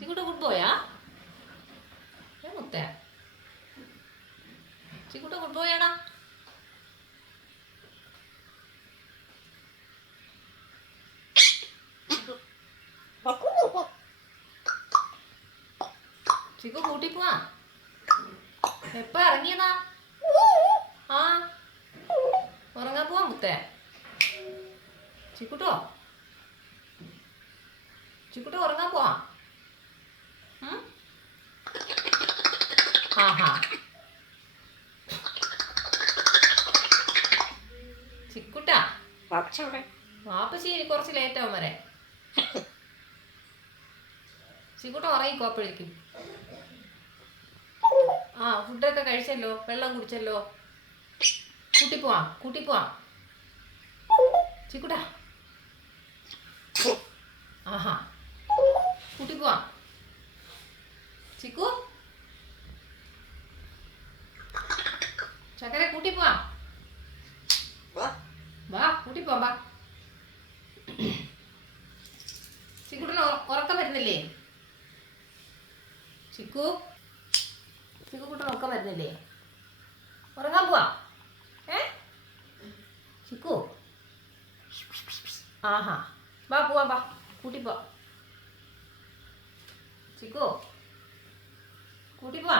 ചിക്കുട്ട good ബോയാ മുത്തേ ചിക്കുട്ട good ബോയാണാ chikoo കൂട്ടി പോവാ എപ്പ ഇറങ്ങിയതാ ആ ഉറങ്ങാൻ പോവാ മുത്തേ ചിക്കുട്ടോ ചിക്കുട്ടോ ഉറങ്ങാൻ പോവാ ആഹാ ചിക്കുട്ടാ വാപ്പച്ചി കുറച്ച് ലേറ്റ് ആവും വരെ ചിക്കുട്ട ഉറങ്ങിക്കോ അപ്പോഴേക്കും ആ ഫുഡൊക്കെ കഴിച്ചല്ലോ വെള്ളം കുടിച്ചല്ലോ കൂട്ടിപ്പോവാ ചിക്കുട്ടാ ആഹാ കൂട്ടിപ്പോവാ ചിക്കു ചക്കര കൂട്ടിപ്പോവാ വാ കൂട്ടിപ്പോവാ വാ ചിക്കുട്ടിന് ഉറക്കം വരുന്നില്ലേ ചിക്കുട്ടിന് ഉറക്കം വരുന്നില്ലേ ഉറങ്ങാൻ പോവാ ചിക്കു ആഹാ വാ പോവാ വാ കൂട്ടിപ്പോ ചിക്കു കൂട്ടിപ്പോവാ